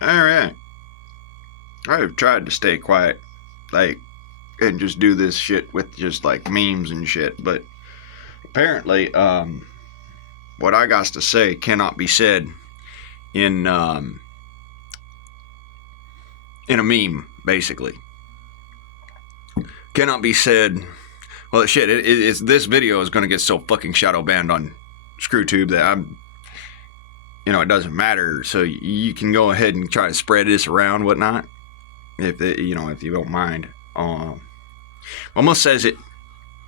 All right. I've tried to stay quiet, like, and just do this shit with just like memes and shit, but apparently, what I got to say cannot be said in in a meme, basically. Cannot be said. Well, shit, it's this video is going to get so fucking shadow banned on ScrewTube that it doesn't matter. So you can go ahead and try to spread this around, whatnot, if if you don't mind. Almost says it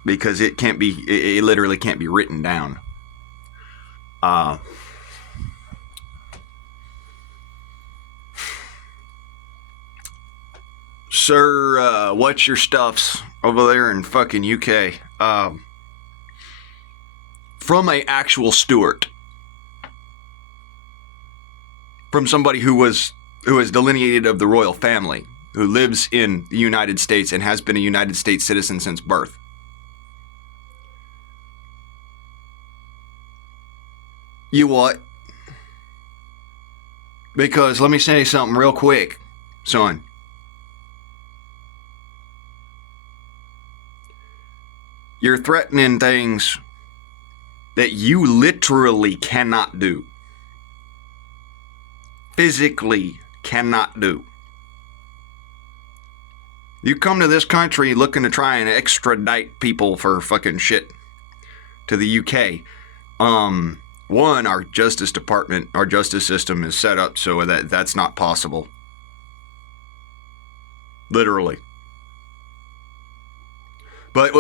because it can't be. It literally can't be written down. Sir, what's your stuffs over there in fucking UK? From a actual Stuart, from somebody who is delineated of the royal family, who lives in the United States and has been a United States citizen since birth. You what? Because let me say something real quick, son. You're threatening things that you literally cannot do. Physically cannot do. You come to this country looking to try and extradite people for fucking shit to the UK. One, our justice department, our justice system is set up so that that's not possible. Literally. But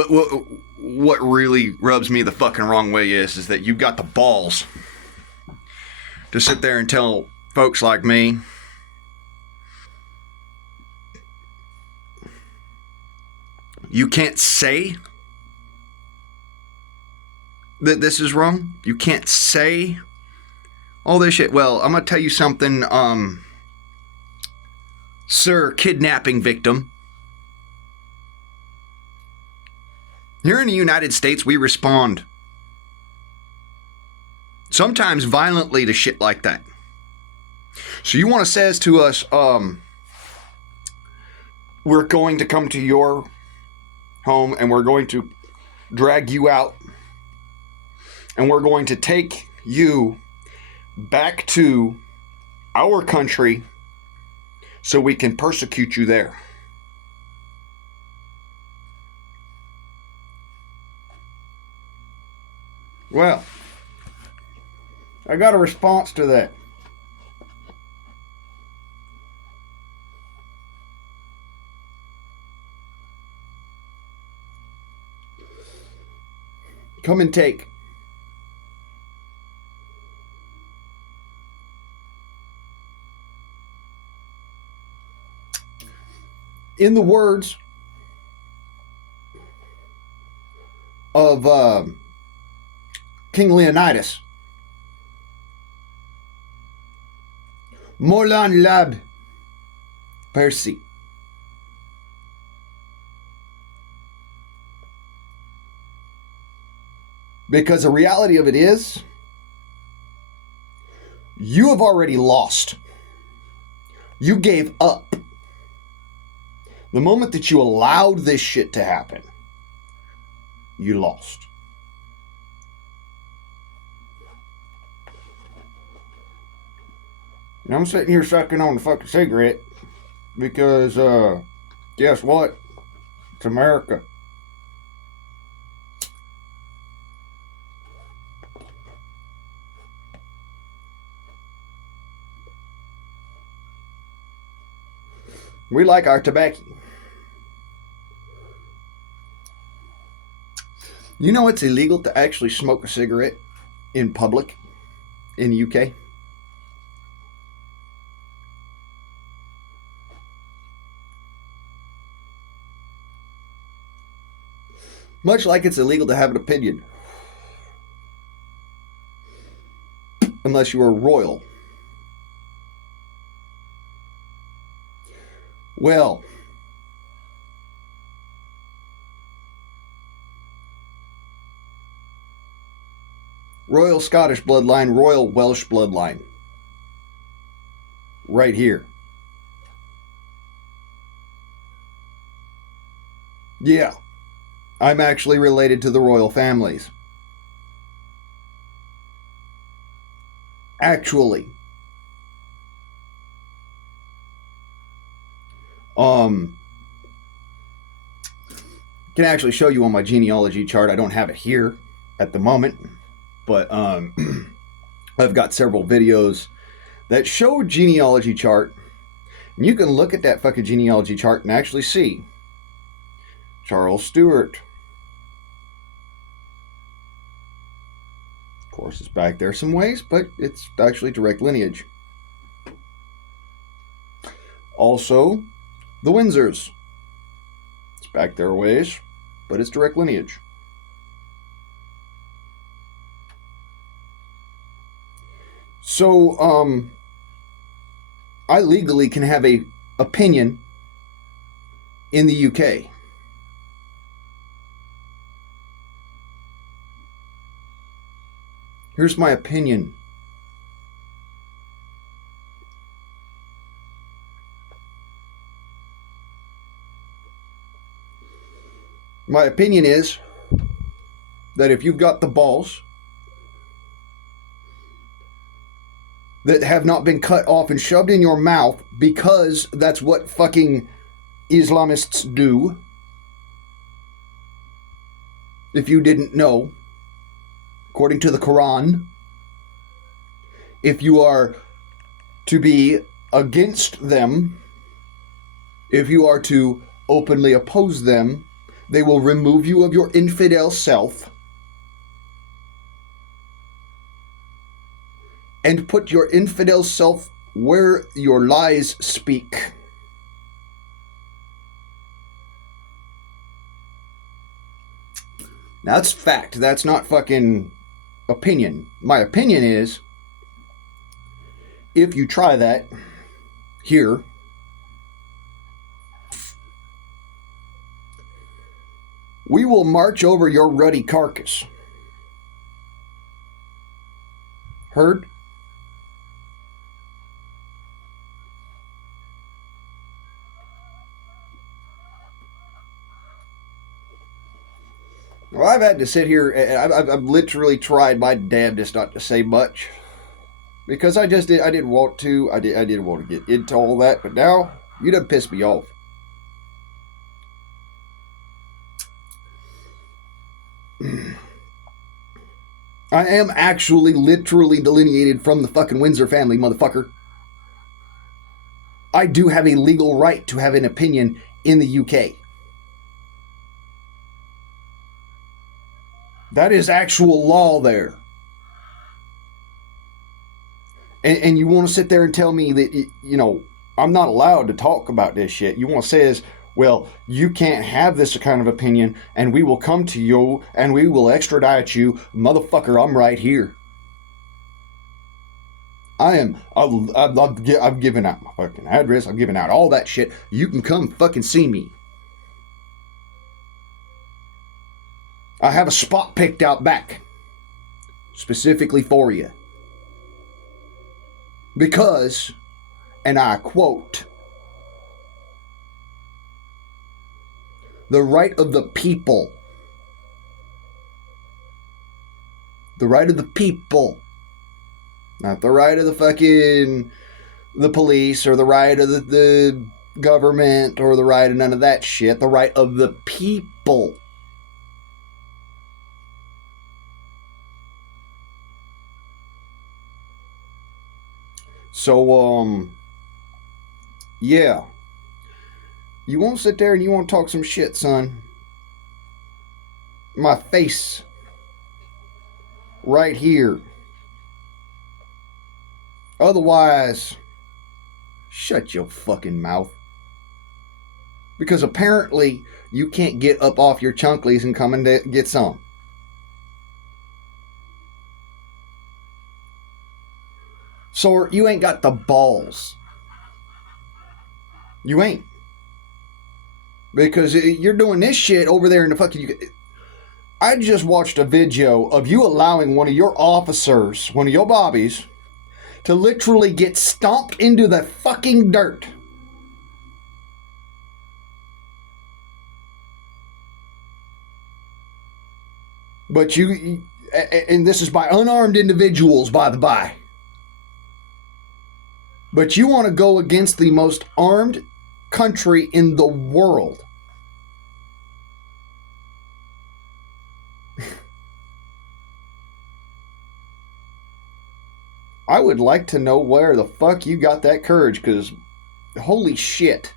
what really rubs me the fucking wrong way is that you've got the balls to sit there and tell folks like me you can't say that this is wrong. You can't say all this shit. Well, I'm gonna tell you something, sir, kidnapping victim. Here in the United States, we respond sometimes violently to shit like that. So you want to say to us, we're going to come to your home and we're going to drag you out and we're going to take you back to our country so we can persecute you there. Well, I got a response to that. Come and take. In the words of King Leonidas, Molon, Labe, Percy. Because the reality of it is, you have already lost. You gave up. The moment that you allowed this shit to happen, you lost. And I'm sitting here sucking on the fucking cigarette because, guess what? It's America. We like our tobacco. You know it's illegal to actually smoke a cigarette in public in the UK? Much like it's illegal to have an opinion. Unless you are royal. Well, royal Scottish bloodline, royal Welsh bloodline. right here. Yeah, I'm actually related to the royal families. Actually. Can actually show you on my genealogy chart. I don't have it here at the moment, but I've got several videos that show genealogy chart, and you can look at that fucking genealogy chart and actually see Charles Stewart. Of course, it's back there some ways, but it's actually direct lineage. Also, the Windsors. It's back there ways, but it's direct lineage. So, I legally can have a opinion in the UK. Here's my opinion. My opinion is that if you've got the balls that have not been cut off and shoved in your mouth, because that's what fucking Islamists do, if you didn't know, according to the Quran, if you are to be against them, if you are to openly oppose them, they will remove you of your infidel self and put your infidel self where your lies speak. That's fact. That's not fucking opinion. My opinion is, if you try that here, we will march over your ruddy carcass. Heard? Well, I've had to sit here, and I've literally tried my damnedest not to say much, because I didn't want to. I didn't want to get into all that, but now you done pissed me off. I am actually literally delineated from the fucking Windsor family, motherfucker. I do have a legal right to have an opinion in the UK. That is actual law there. And you want to sit there and tell me that, you know, I'm not allowed to talk about this shit. You want to say is, well, you can't have this kind of opinion, and we will come to you, and we will extradite you. Motherfucker, I'm right here. I've given out my fucking address. I've given out all that shit. You can come fucking see me. I have a spot picked out back specifically for you. Because, and I quote, the right of the people. The right of the people. Not the right of the police, or the right of the government, or the right of none of that shit. The right of the people. So, yeah. You won't sit there and you won't talk some shit, son. My face. Right here. Otherwise, shut your fucking mouth. Because apparently, you can't get up off your chunklies and come and get some. So you ain't got the balls. You ain't. Because you're doing this shit over there in the fucking... I just watched a video of you allowing one of your officers, one of your bobbies, to literally get stomped into the fucking dirt. But and this is by unarmed individuals, by the by. But you want to go against the most armed country in the world. I would like to know where the fuck you got that courage, because holy shit.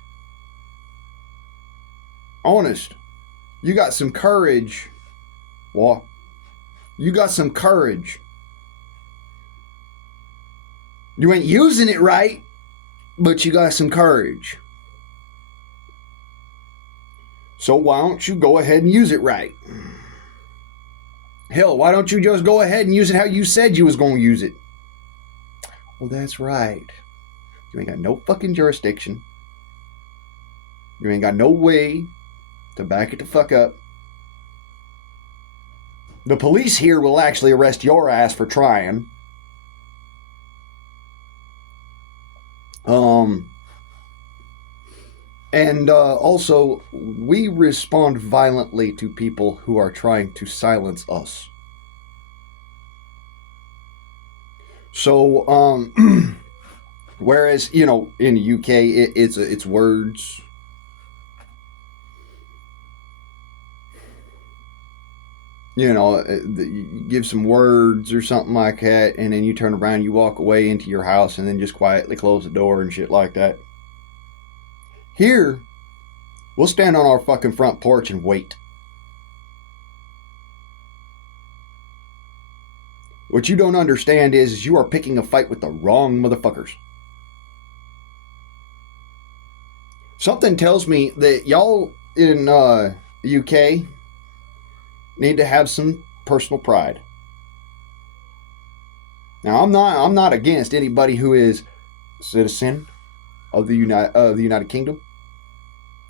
Honest. You got some courage. What? You got some courage. You ain't using it right, but you got some courage. So why don't you go ahead and use it right? Hell, why don't you just go ahead and use it how you said you was going to use it? Well, that's right. You ain't got no fucking jurisdiction. You ain't got no way to back it the fuck up. The police here will actually arrest your ass for trying. And also, we respond violently to people who are trying to silence us. So, whereas, you know, in the UK, it's words. You know, you give some words or something like that, and then you turn around, you walk away into your house, and then just quietly close the door and shit like that. Here, we'll stand on our fucking front porch and wait. What you don't understand is you are picking a fight with the wrong motherfuckers. Something tells me that y'all in the UK need to have some personal pride. Now, I'm not against anybody who is a citizen of the United Kingdom.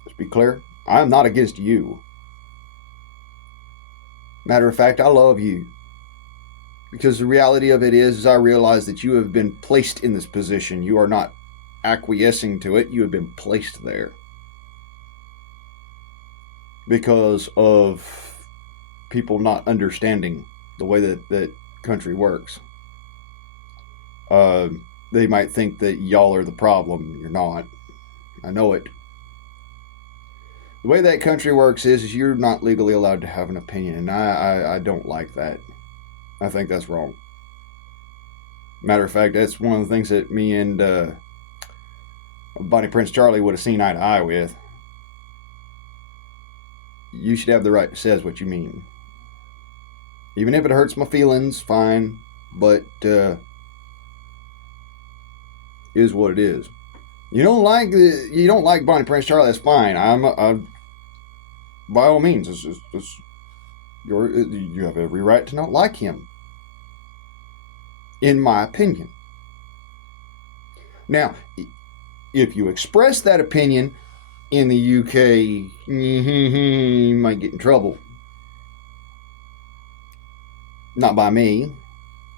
Let's be clear. I'm not against you. Matter of fact, I love you. Because the reality of it is I realize that you have been placed in this position. You are not acquiescing to it. You have been placed there. Because of people not understanding the way that country works. They might think that y'all are the problem. You're not. I know it. The way that country works is you're not legally allowed to have an opinion, and I don't like that. I think that's wrong. Matter of fact, that's one of the things that me and Bonnie Prince Charlie would have seen eye to eye with. You should have the right to say what you mean. Even if it hurts my feelings, fine. But is what it is. You don't like Bonnie Prince Charlie, that's fine. I'm by all means, you have every right to not like him. In my opinion. Now, if you express that opinion in the UK, you might get in trouble. Not by me.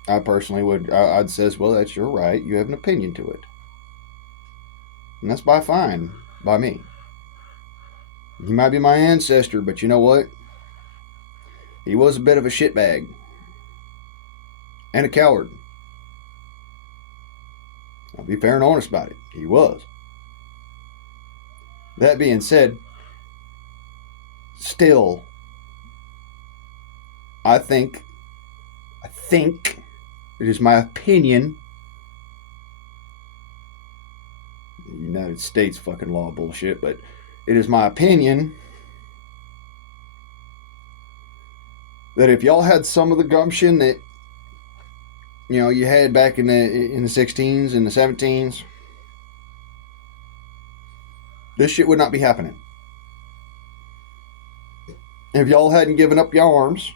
I personally would. I'd say, well, that's your right. You have an opinion to it. And that's fine by me. He might be my ancestor, but you know what? He was a bit of a shitbag. And a coward. I'll be fair and honest about it. He was. That being said, still, I think, it is my opinion, United States fucking law bullshit, but it is my opinion that if y'all had some of the gumption that, you know, you had back in the 16s and the 17s, this shit would not be happening. If y'all hadn't given up your arms,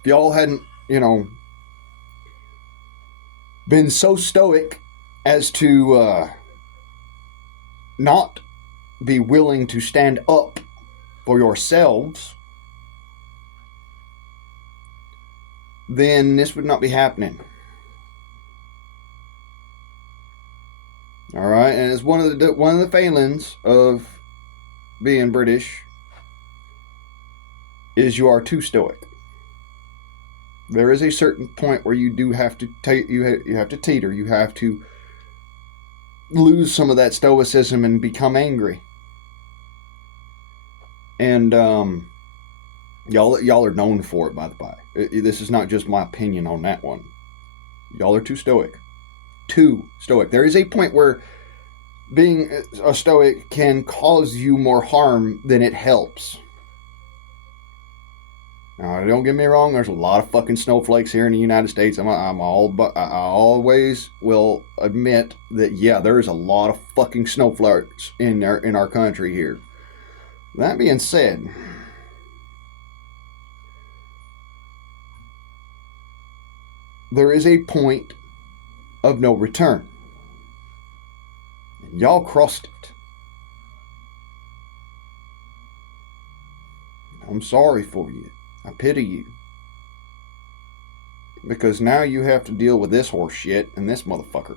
if y'all hadn't, you know, been so stoic as to not be willing to stand up for yourselves, then this would not be happening. All right, and it's one of the failings of being British is you are too stoic. There is a certain point where you do have to you have to teeter. You have to lose some of that stoicism and become angry. And y'all are known for it, by the way. This is not just my opinion on that one. Y'all are too stoic. Too stoic. There is a point where being a stoic can cause you more harm than it helps. Now, don't get me wrong. There's a lot of fucking snowflakes here in the United States. I always will admit that, yeah, there's a lot of fucking snowflakes in our country here. That being said, there is a point of no return. And y'all crossed it. I'm sorry for you. I pity you. Because now you have to deal with this horse shit and this motherfucker.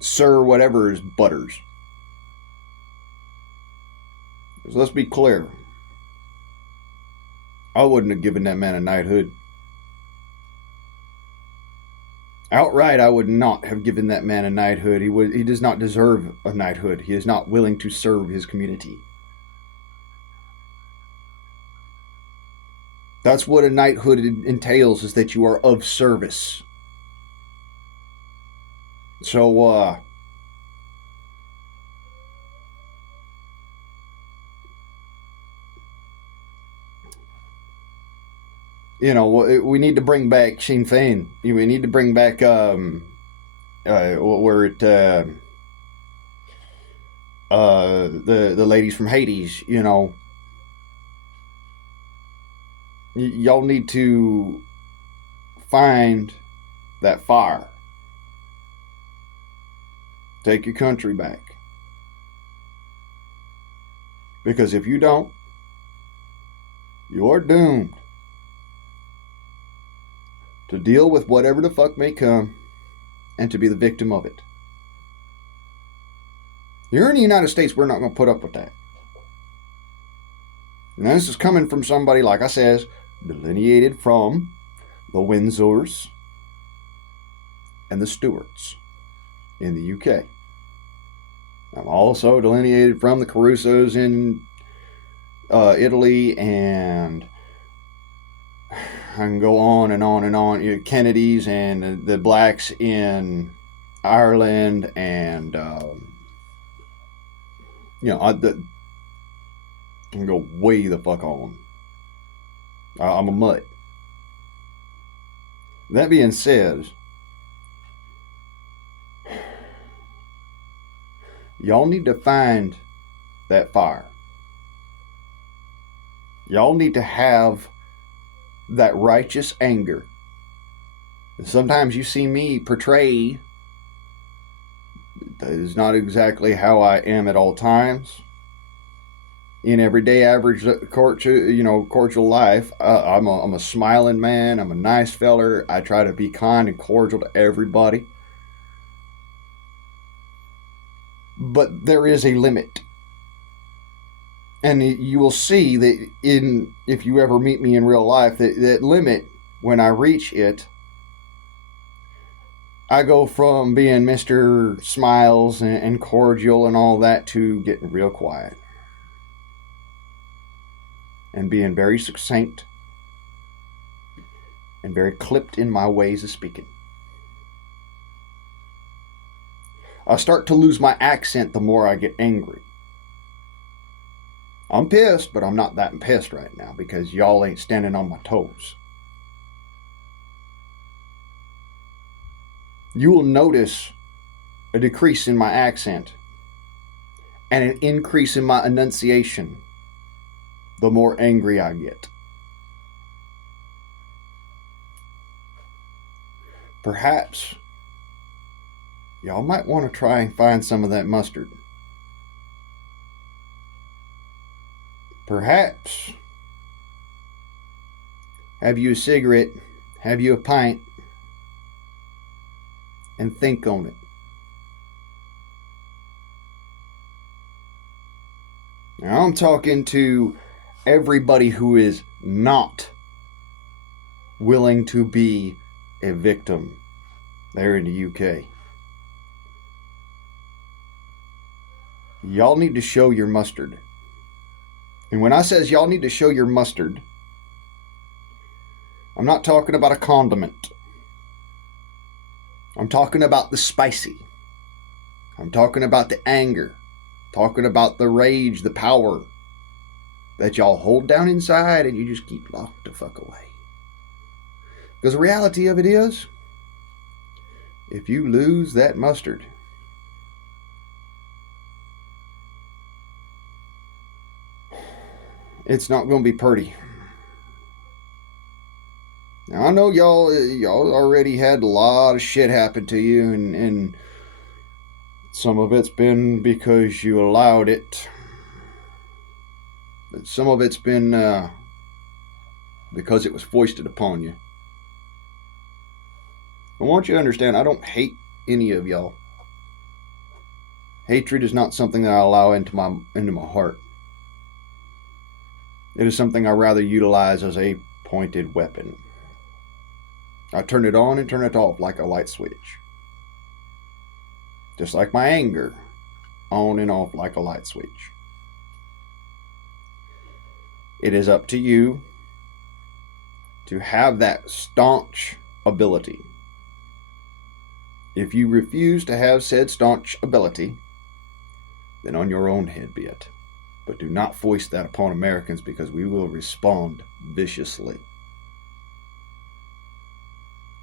Sir, whatever is Butters. So let's be clear. I wouldn't have given that man a knighthood. Outright, I would not have given that man a knighthood. He does not deserve a knighthood. He is not willing to serve his community. That's what a knighthood entails, is that you are of service. So, you know, we need to bring back Sinn Féin. We need to bring back where it the ladies from Hades. You know, y'all need to find that fire. Take your country back. Because if you don't, you're doomed to deal with whatever the fuck may come and to be the victim of it. Here in the United States, we're not going to put up with that. And this is coming from somebody, like I says, delineated from the Windsors and the Stuarts in the UK. I'm also delineated from the Carusos in Italy, and I can go on and on and on. You know, Kennedys and the blacks in Ireland, and you know, I can go way the fuck on. I'm a mutt. That being said, y'all need to find that fire. Y'all need to have that righteous anger. Sometimes you see me portray that is not exactly how I am at all times. In everyday average cordial life, I'm a smiling man. I'm a nice feller. I try to be kind and cordial to everybody. But there is a limit. And you will see that if you ever meet me in real life, that limit, when I reach it, I go from being Mr. Smiles and cordial and all that to getting real quiet. And being very succinct and very clipped in my ways of speaking. I start to lose my accent the more I get angry. I'm pissed, but I'm not that pissed right now because y'all ain't standing on my toes. You will notice a decrease in my accent and an increase in my enunciation the more angry I get. Perhaps y'all might want to try and find some of that mustard. Perhaps have you a cigarette, have you a pint, and think on it. Now I'm talking to everybody who is not willing to be a victim there in the UK. Y'all need to show your mustard. And when I says y'all need to show your mustard, I'm not talking about a condiment. I'm talking about the spicy. I'm talking about the anger. Talking about the rage, the power that y'all hold down inside and you just keep locked the fuck away. Because the reality of it is, if you lose that mustard, it's not going to be pretty. Now I know y'all already had a lot of shit happen to you, and some of it's been because you allowed it. But some of it's been because it was foisted upon you. I want you to understand, I don't hate any of y'all. Hatred is not something that I allow into my heart. It is something I rather utilize as a pointed weapon. I turn it on and turn it off like a light switch. Just like my anger, on and off like a light switch. It is up to you to have that staunch ability. If you refuse to have said staunch ability, then on your own head be it. But do not foist that upon Americans, because we will respond viciously.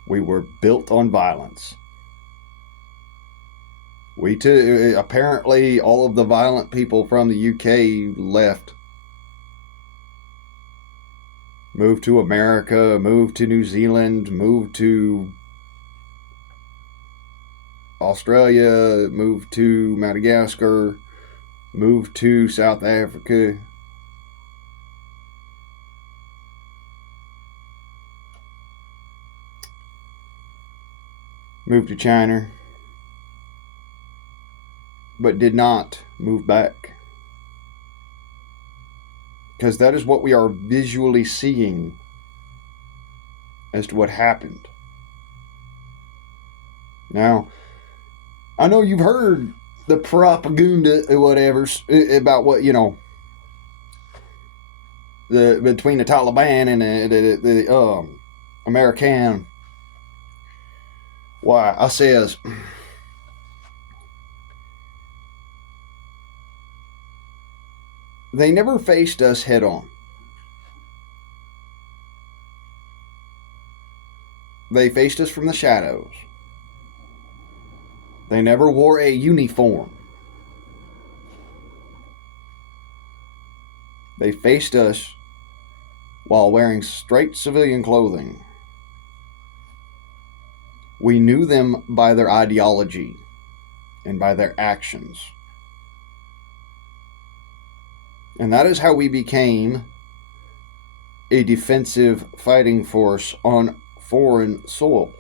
We were built on violence. We too, apparently all of the violent people from the UK left. Moved to America, moved to New Zealand, moved to Australia, moved to Madagascar, moved to South Africa. Moved to China, but did not move back. Because that is what we are visually seeing as to what happened. Now, I know you've heard the propaganda or whatever about what, between the Taliban and the American. Why, I says, they never faced us head on. They faced us from the shadows. They never wore a uniform. They faced us while wearing straight civilian clothing. We knew them by their ideology and by their actions. And that is how we became a defensive fighting force on foreign soil.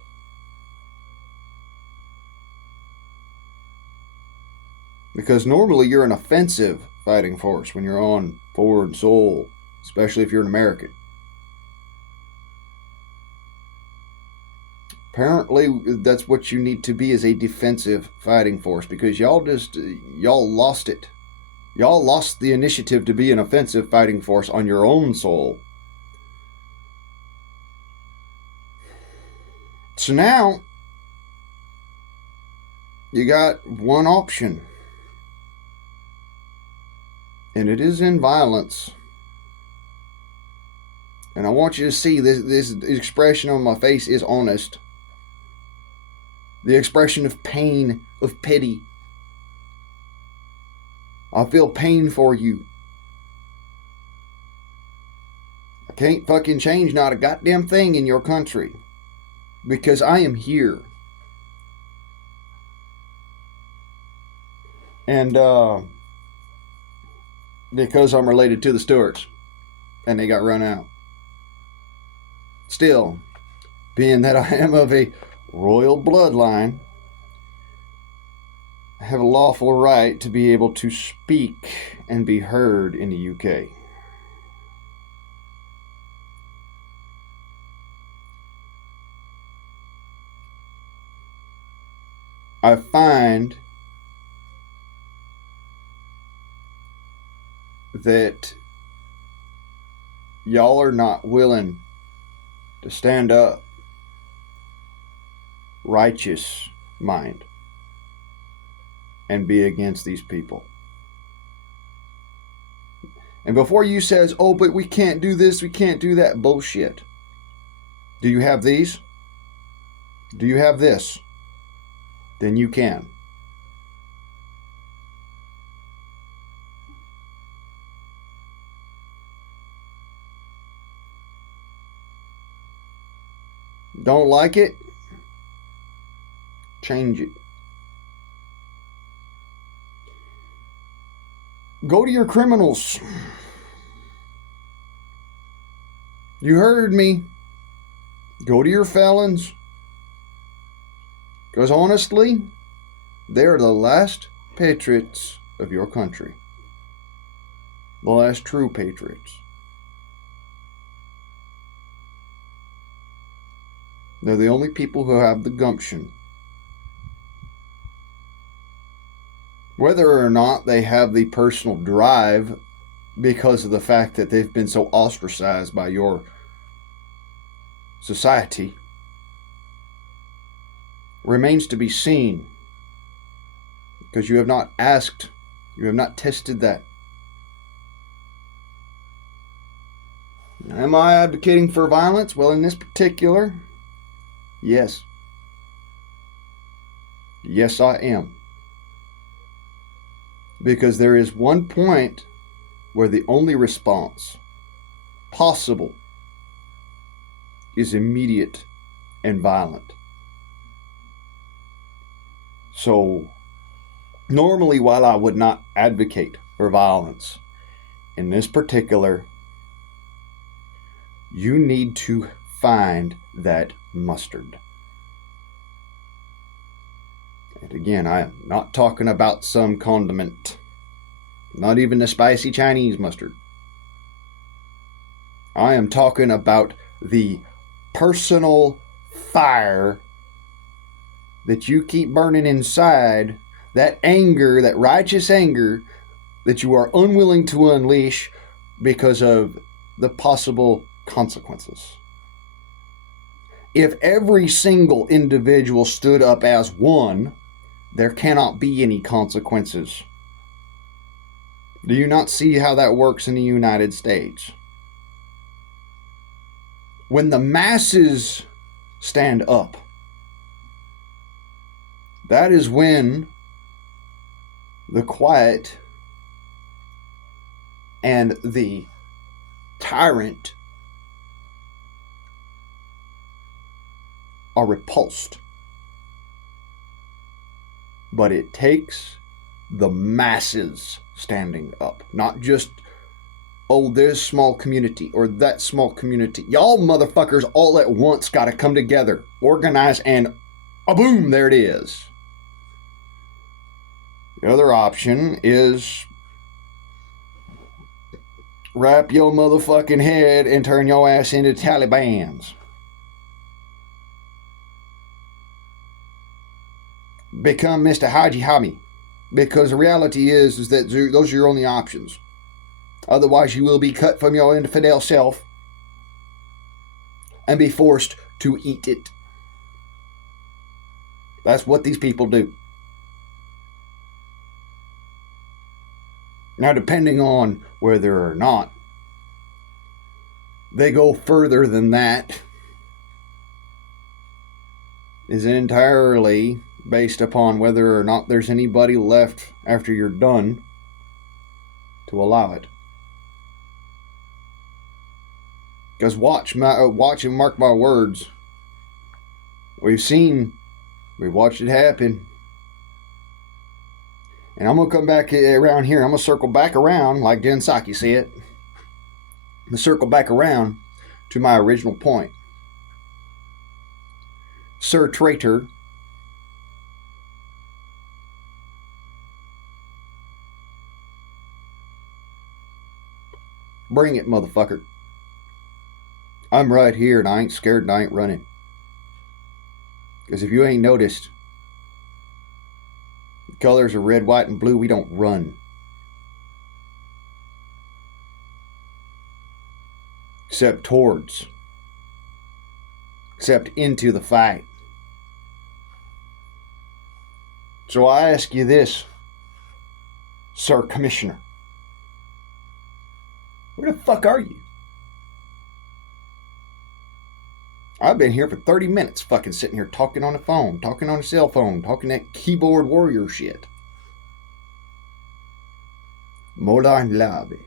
Because normally you're an offensive fighting force when you're on foreign soil, especially if you're an American. Apparently, that's what you need to be, as a defensive fighting force, because y'all lost it. Y'all lost the initiative to be an offensive fighting force on your own soil. So now, you got one option. And it is in violence. And I want you to see this expression on my face is honest. The expression of pain, of pity. I feel pain for you. I can't fucking change not a goddamn thing in your country, because I am here. And because I'm related to the Stewarts, and they got run out. Still, being that I am of a royal bloodline, I have a lawful right to be able to speak and be heard in the UK. I find that y'all are not willing to stand up, righteous mind, and be against these people. And before you says, oh, but we can't do this, we can't do that, bullshit. Do you have these? Do you have this? Then you can. Don't like it? Change it. Go to your criminals. You heard me. Go to your felons. Because honestly, they're the last patriots of your country. The last true patriots. They're the only people who have the gumption. Whether or not they have the personal drive because of the fact that they've been so ostracized by your society remains to be seen, because you have not asked, you have not tested that. Am I advocating for violence? Well, in this particular, yes. Yes, I am. Because there is one point where the only response possible is immediate and violent. So, normally, while I would not advocate for violence, in this particular, you need to find that mustard. And again, I am not talking about some condiment, not even the spicy Chinese mustard. I am talking about the personal fire that you keep burning inside, that anger, that righteous anger that you are unwilling to unleash because of the possible consequences. If every single individual stood up as one, there cannot be any consequences. Do you not see how that works in the United States? When the masses stand up, that is when the quiet and the tyrant are repulsed. But it takes the masses standing up, not just, oh, this small community or that small community. Y'all motherfuckers all at once got to come together, organize, and boom, there it is. The other option is wrap your motherfucking head and turn your ass into Talibans. Become Mr. Haji Hami. Because the reality is that those are your only options. Otherwise, you will be cut from your infidel self and be forced to eat it. That's what these people do. Now, depending on whether or not they go further than that is entirely based upon whether or not there's anybody left after you're done to allow it. Because watch and mark my words. We've watched it happen. And I'm going to come back around here. I'm going to circle back around, like Jen Psaki said. I'm going to circle back around to my original point. Sir Traitor. Bring it, motherfucker. I'm right here and I ain't scared and I ain't running. Because if you ain't noticed, the colors are red, white, and blue. We don't run. Except towards. Except into the fight. So I ask you this, Sir Commissioner. Where the fuck are you? I've been here for 30 minutes fucking sitting here talking on the phone, talking on the cell phone, talking that keyboard warrior shit. Molon Labe.